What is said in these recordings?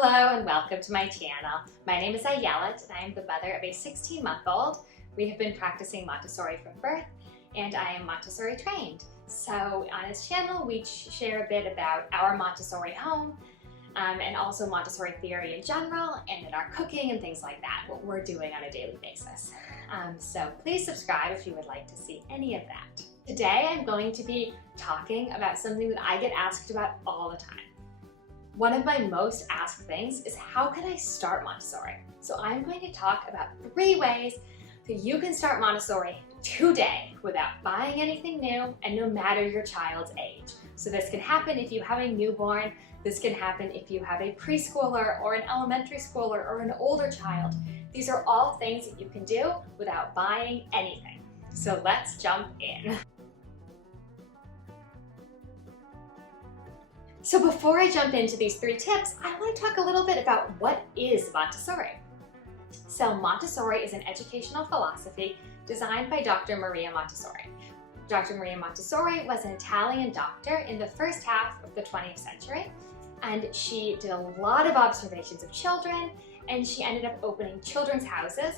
Hello and welcome to my channel. My name is Ayelet and I am the mother of a 16-month-old. We have been practicing Montessori from birth and I am Montessori trained. So on this channel we share a bit about our Montessori home and also Montessori theory in general and in our cooking and things like that, what we're doing on a daily basis. So please subscribe if you would like to see any of that. Today I'm going to be talking about something that I get asked about all the time. One of my most asked things is how can I start Montessori? So I'm going to talk about 3 ways that you can start Montessori today without buying anything new and no matter your child's age. So this can happen if you have a newborn, this can happen if you have a preschooler or an elementary schooler or an older child. These are all things that you can do without buying anything. So let's jump in. So before I jump into these 3 tips, I want to talk a little bit about what is Montessori. So Montessori is an educational philosophy designed by Dr. Maria Montessori. Dr. Maria Montessori was an Italian doctor in the first half of the 20th century, and she did a lot of observations of children, and she ended up opening children's houses,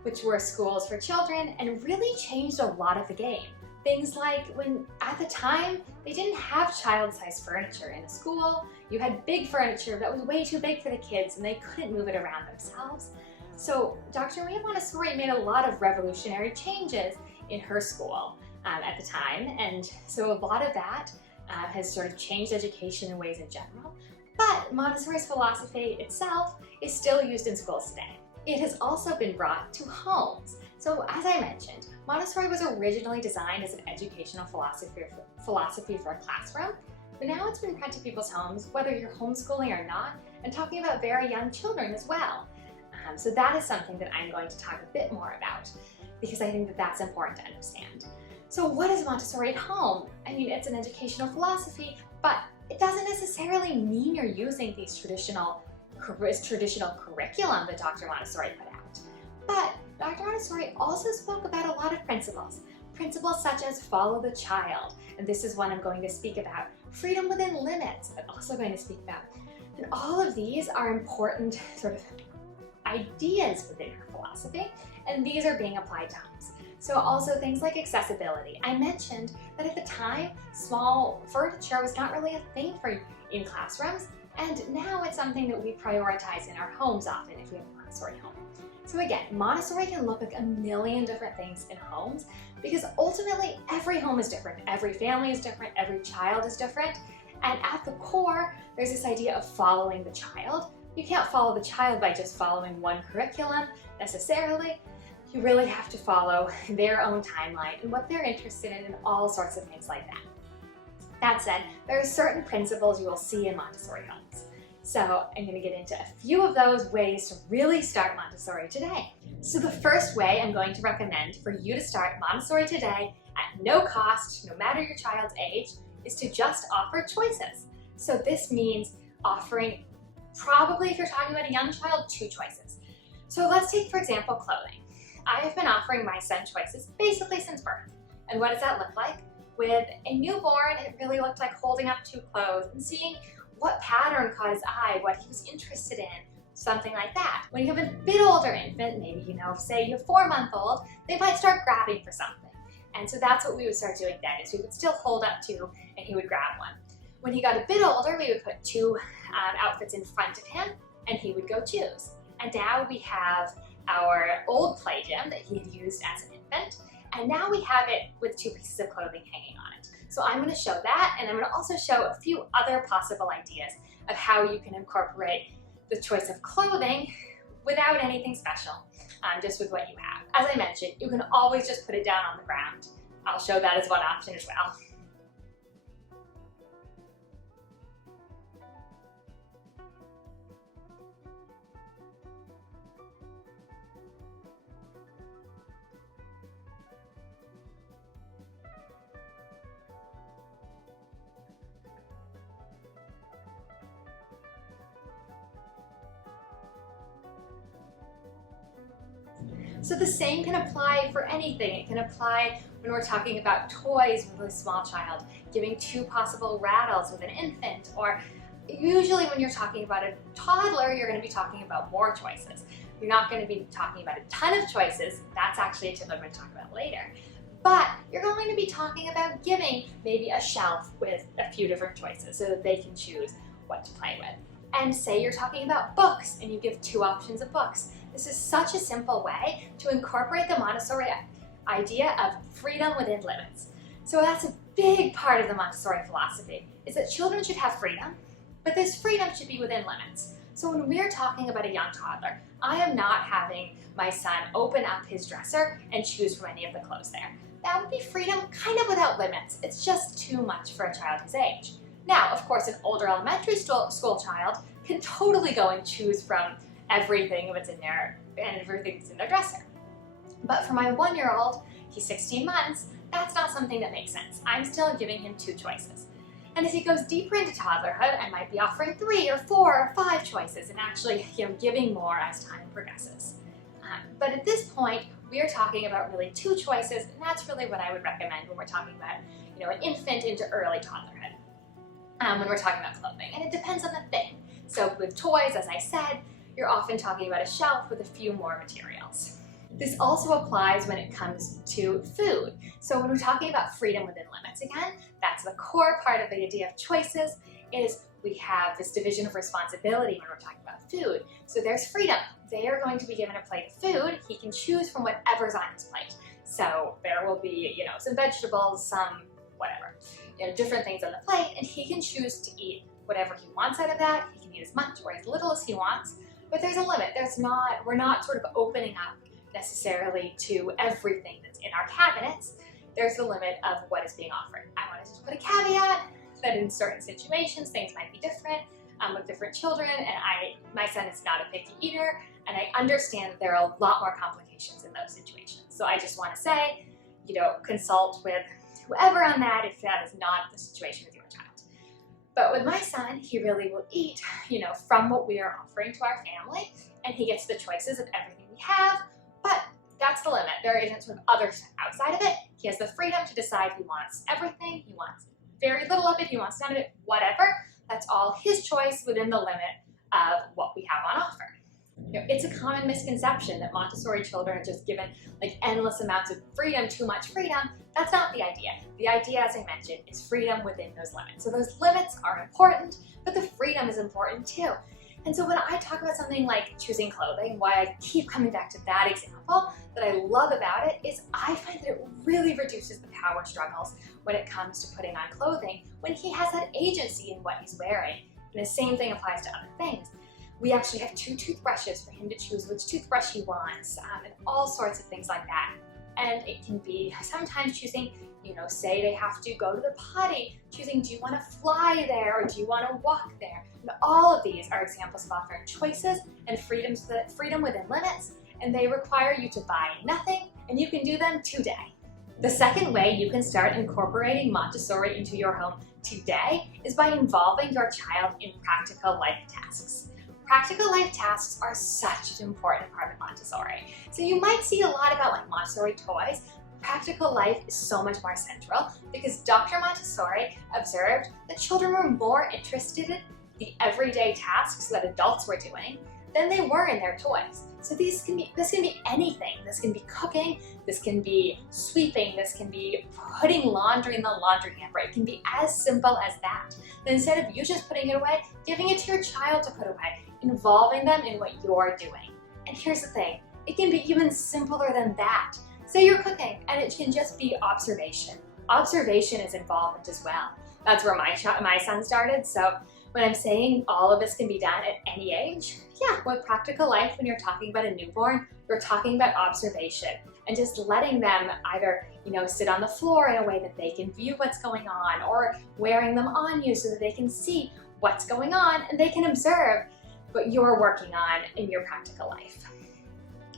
which were schools for children, and really changed a lot of the game. Things like when, at the time, they didn't have child-sized furniture in a school. You had big furniture that was way too big for the kids and they couldn't move it around themselves. So Dr. Maria Montessori made a lot of revolutionary changes in her school at the time. And so a lot of that has sort of changed education in ways in general. But Montessori's philosophy itself is still used in schools today. It has also been brought to homes. So as I mentioned, Montessori was originally designed as an educational philosophy for a classroom, but now it's been brought to people's homes, whether you're homeschooling or not, and talking about very young children as well. So that is something that I'm going to talk a bit more about because I think that that's important to understand. So what is Montessori at home? I mean, it's an educational philosophy, but it doesn't necessarily mean you're using these traditional curriculum that Dr. Montessori put out. But Dr. Montessori also spoke about a lot of principles such as follow the child, and this is one I'm going to speak about. Freedom within limits, I'm also going to speak about. And all of these are important sort of ideas within her philosophy, and these are being applied to homes. So also things like accessibility. I mentioned that at the time, small furniture was not really a thing in classrooms, and now it's something that we prioritize in our homes often if we have a Montessori home. So again, Montessori can look like a million different things in homes because ultimately every home is different, every family is different, every child is different, and at the core, there's this idea of following the child. You can't follow the child by just following one curriculum necessarily. You really have to follow their own timeline and what they're interested in and all sorts of things like that. That said, there are certain principles you will see in Montessori homes. So I'm going to get into a few of those ways to really start Montessori today. So the first way I'm going to recommend for you to start Montessori today at no cost, no matter your child's age, is to just offer choices. So this means offering, probably if you're talking about a young child, 2 choices. So let's take, for example, clothing. I have been offering my son choices basically since birth. And what does that look like? With a newborn, it really looked like holding up 2 clothes and seeing what pattern caught his eye, what he was interested in, something like that. When you have a bit older infant, maybe, say you have 4-month-old, they might start grabbing for something. And so that's what we would start doing then, is we would still hold up 2 and he would grab one. When he got a bit older, we would put 2 outfits in front of him and he would go choose. And now we have our old play gym that he had used as an infant, and now we have it with 2 pieces of clothing hanging on it. So I'm going to show that, and I'm going to also show a few other possible ideas of how you can incorporate the choice of clothing without anything special, just with what you have. As I mentioned, you can always just put it down on the ground. I'll show that as one option as well. So the same can apply for anything. It can apply when we're talking about toys with a small child, giving 2 possible rattles with an infant, or usually when you're talking about a toddler, you're going to be talking about more choices. You're not going to be talking about a ton of choices. That's actually a tip I'm going to talk about later. But you're going to be talking about giving maybe a shelf with a few different choices so that they can choose what to play with. And say you're talking about books and you give 2 options of books. This is such a simple way to incorporate the Montessori idea of freedom within limits. So that's a big part of the Montessori philosophy, is that children should have freedom, but this freedom should be within limits. So when we're talking about a young toddler, I am not having my son open up his dresser and choose from any of the clothes there. That would be freedom kind of without limits. It's just too much for a child his age. Now, of course, an older elementary school child can totally go and choose from everything that's in there and everything that's in their dresser. But for my 1-year-old, he's 16 months, that's not something that makes sense. I'm still giving him 2 choices. And as he goes deeper into toddlerhood, I might be offering 3 or 4 or 5 choices and actually giving more as time progresses. But at this point, we are talking about really 2 choices, and that's really what I would recommend when we're talking about an infant into early toddlerhood, when we're talking about clothing. And it depends on the thing. So with toys, as I said, you're often talking about a shelf with a few more materials. This also applies when it comes to food. So when we're talking about freedom within limits, again, that's the core part of the idea of choices, is we have this division of responsibility when we're talking about food. So there's freedom. They are going to be given a plate of food. He can choose from whatever's on his plate. So there will be, some vegetables, some whatever, different things on the plate, and he can choose to eat whatever he wants out of that. He can eat as much or as little as he wants, but there's a limit. We're not sort of opening up necessarily to everything that's in our cabinets. There's the limit of what is being offered. I wanted to put a caveat that in certain situations things might be different with different children, and my son is not a picky eater, and I understand that there are a lot more complications in those situations. So I just want to say, consult with whoever on that if that is not the situation with your child. But with my son, he really will eat, from what we are offering to our family, and he gets the choices of everything we have, but that's the limit. There isn't sort of other stuff outside of it. He has the freedom to decide he wants everything, he wants very little of it, he wants none of it, whatever. That's all his choice within the limit of what we have on offer. It's a common misconception that Montessori children are just given endless amounts of freedom, too much freedom. That's not the idea. The idea, as I mentioned, is freedom within those limits. So those limits are important, but the freedom is important too. And so when I talk about something like choosing clothing, why I keep coming back to that example that I love about it is I find that it really reduces the power struggles when it comes to putting on clothing when he has that agency in what he's wearing. And the same thing applies to other things. We actually have 2 toothbrushes for him to choose which toothbrush he wants, and all sorts of things like that. And it can be sometimes choosing, say they have to go to the potty, choosing, do you want to fly there or do you want to walk there? And all of these are examples of offering choices and freedom within limits, and they require you to buy nothing, and you can do them today. The second way you can start incorporating Montessori into your home today is by involving your child in practical life tasks. Practical life tasks are such an important part of Montessori. So you might see a lot about Montessori toys. Practical life is so much more central because Dr. Montessori observed that children were more interested in the everyday tasks that adults were doing than they were in their toys. So this can be anything. This can be cooking, this can be sweeping, this can be putting laundry in the laundry hamper. It can be as simple as that. But instead of you just putting it away, giving it to your child to put away, involving them in what you're doing. And here's the thing, it can be even simpler than that. Say you're cooking and it can just be observation. Observation is involvement as well. That's where my son started. So when I'm saying all of this can be done at any age, yeah, with practical life, when you're talking about a newborn, you're talking about observation and just letting them either, sit on the floor in a way that they can view what's going on, or wearing them on you so that they can see what's going on and they can observe what you're working on in your practical life.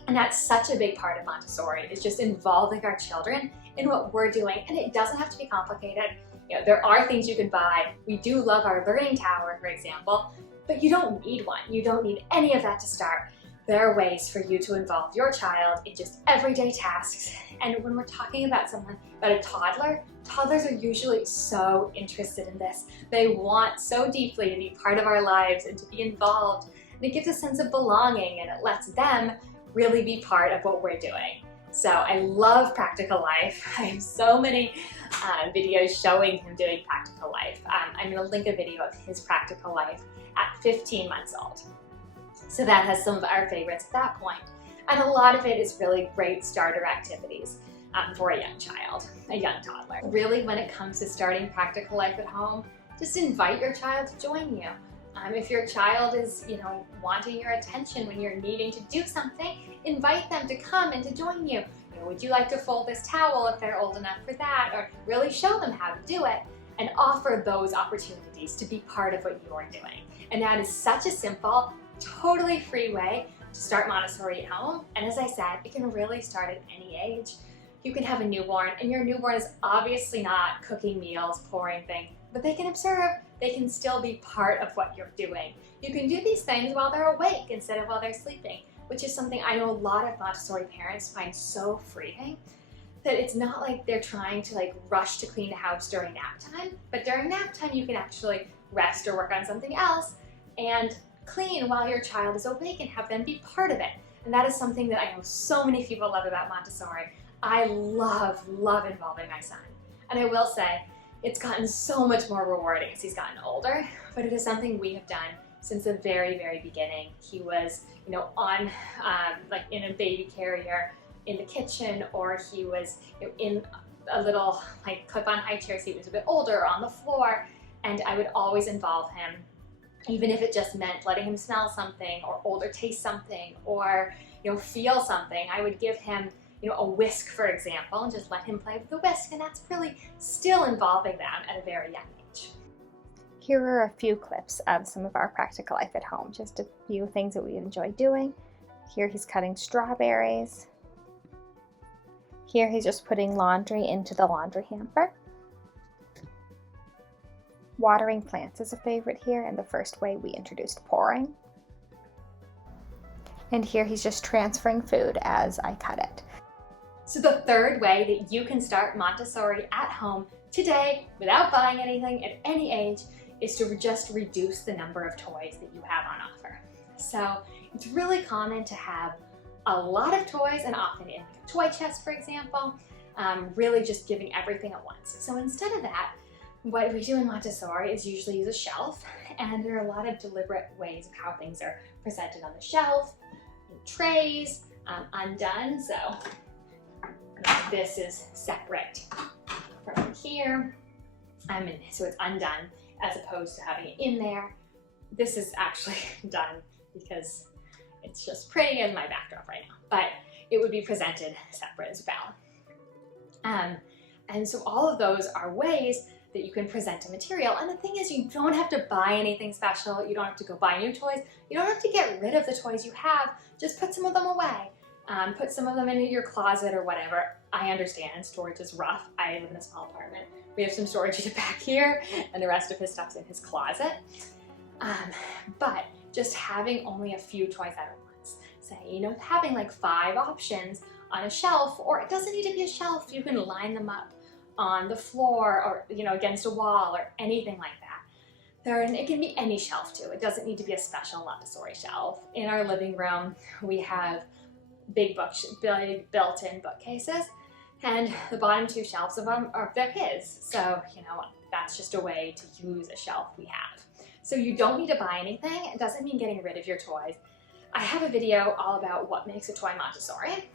And that's such a big part of Montessori, is just involving our children in what we're doing. And it doesn't have to be complicated. There are things you can buy. We do love our learning tower, for example, but you don't need one. You don't need any of that to start. there are ways for you to involve your child in just everyday tasks. And when we're talking about a toddler, toddlers are usually so interested in this. They want so deeply to be part of our lives and to be involved. And it gives a sense of belonging, and it lets them really be part of what we're doing. So I love Practical Life. I have so many videos showing him doing Practical Life. I'm going to link a video of his Practical Life at 15 months old. So that has some of our favorites at that point. And a lot of it is really great starter activities for a young child, a young toddler. Really, when it comes to starting Practical Life at home, just invite your child to join you. If your child is, wanting your attention when you're needing to do something, invite them to come and to join you. Would you like to fold this towel if they're old enough for that? Or really show them how to do it and offer those opportunities to be part of what you're doing. And that is such a simple, totally free way to start Montessori at home. And as I said, it can really start at any age. You can have a newborn, and your newborn is obviously not cooking meals, pouring things, but they can observe. They can still be part of what you're doing. You can do these things while they're awake instead of while they're sleeping, which is something I know a lot of Montessori parents find so freeing, that it's not like they're trying to rush to clean the house during nap time, but during nap time you can actually rest or work on something else and clean while your child is awake and have them be part of it. And that is something that I know so many people love about Montessori. I love involving my son. And I will say, it's gotten so much more rewarding as he's gotten older, but it is something we have done since the very, very beginning. He was, on in a baby carrier in the kitchen, or he was in a little clip-on high chair, so he was a bit older, or on the floor, and I would always involve him, even if it just meant letting him smell something, or taste something, or feel something. I would give him a whisk, for example, and just let him play with the whisk, and that's really still involving them at a very young age. Here are a few clips of some of our Practical Life at home, just a few things that we enjoy doing. Here he's cutting strawberries. Here he's just putting laundry into the laundry hamper. Watering plants is a favorite here, and the first way we introduced pouring. And here he's just transferring food as I cut it. So the third way that you can start Montessori at home today without buying anything at any age is to just reduce the number of toys that you have on offer. So it's really common to have a lot of toys, and often in a toy chest, for example, really just giving everything at once. So instead of that, what we do in Montessori is usually use a shelf, and there are a lot of deliberate ways of how things are presented on the shelf, in trays, undone. So this is separate from here, so it's undone as opposed to having it in there. This is actually done because it's just pretty as my backdrop right now, but it would be presented separate as well. And so all of those are ways that you can present a material. And the thing is, you don't have to buy anything special. You don't have to go buy new toys. You don't have to get rid of the toys you have. Just put some of them away. Put some of them into your closet or whatever. I understand storage is rough. I live in a small apartment. We have some storage in the back here, and the rest of his stuff's in his closet. But just having only a few toys out at once. Say, having 5 options on a shelf, or it doesn't need to be a shelf. You can line them up on the floor, or against a wall, or anything like that. It can be any shelf too. It doesn't need to be a special Montessori shelf. In our living room, we have big built-in bookcases, and the bottom 2 shelves of them they're his. So that's just a way to use a shelf we have. So you don't need to buy anything. It doesn't mean getting rid of your toys. I have a video all about what makes a toy Montessori.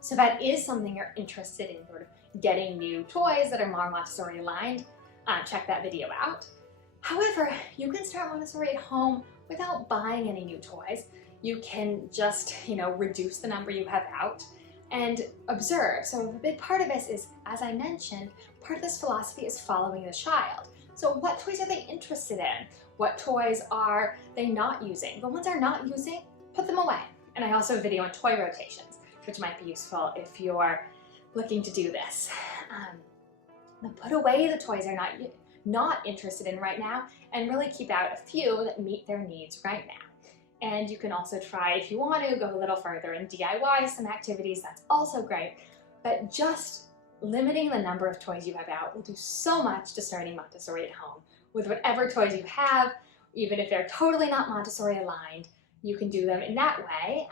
So if that is something you're interested in, sort of getting new toys that are more Montessori aligned, check that video out. However, you can start Montessori at home without buying any new toys. You can just, reduce the number you have out and observe. So a big part of this is, as I mentioned, part of this philosophy is following the child. So what toys are they interested in? What toys are they not using? The ones they're not using, put them away. And I also have a video on toy rotations, which might be useful if you're looking to do this. Put away the toys they're not interested in right now, and really keep out a few that meet their needs right now. And you can also try, if you want to, go a little further and DIY some activities. That's also great. But just limiting the number of toys you have out will do so much to starting Montessori at home. With whatever toys you have, even if they're totally not Montessori aligned, you can do them in that way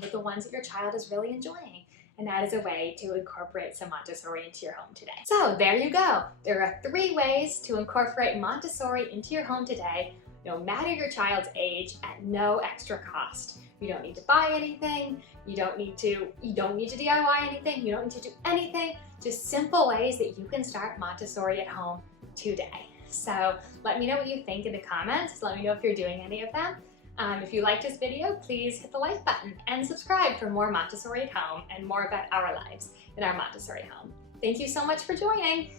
with the ones that your child is really enjoying. And that is a way to incorporate some Montessori into your home today. So there you go. There are 3 ways to incorporate Montessori into your home today, no matter your child's age, at no extra cost. You don't need to buy anything. You don't need to DIY anything. You don't need to do anything. Just simple ways that you can start Montessori at home today. So let me know what you think in the comments. Let me know if you're doing any of them. If you liked this video, please hit the like button and subscribe for more Montessori at home and more about our lives in our Montessori home. Thank you so much for joining.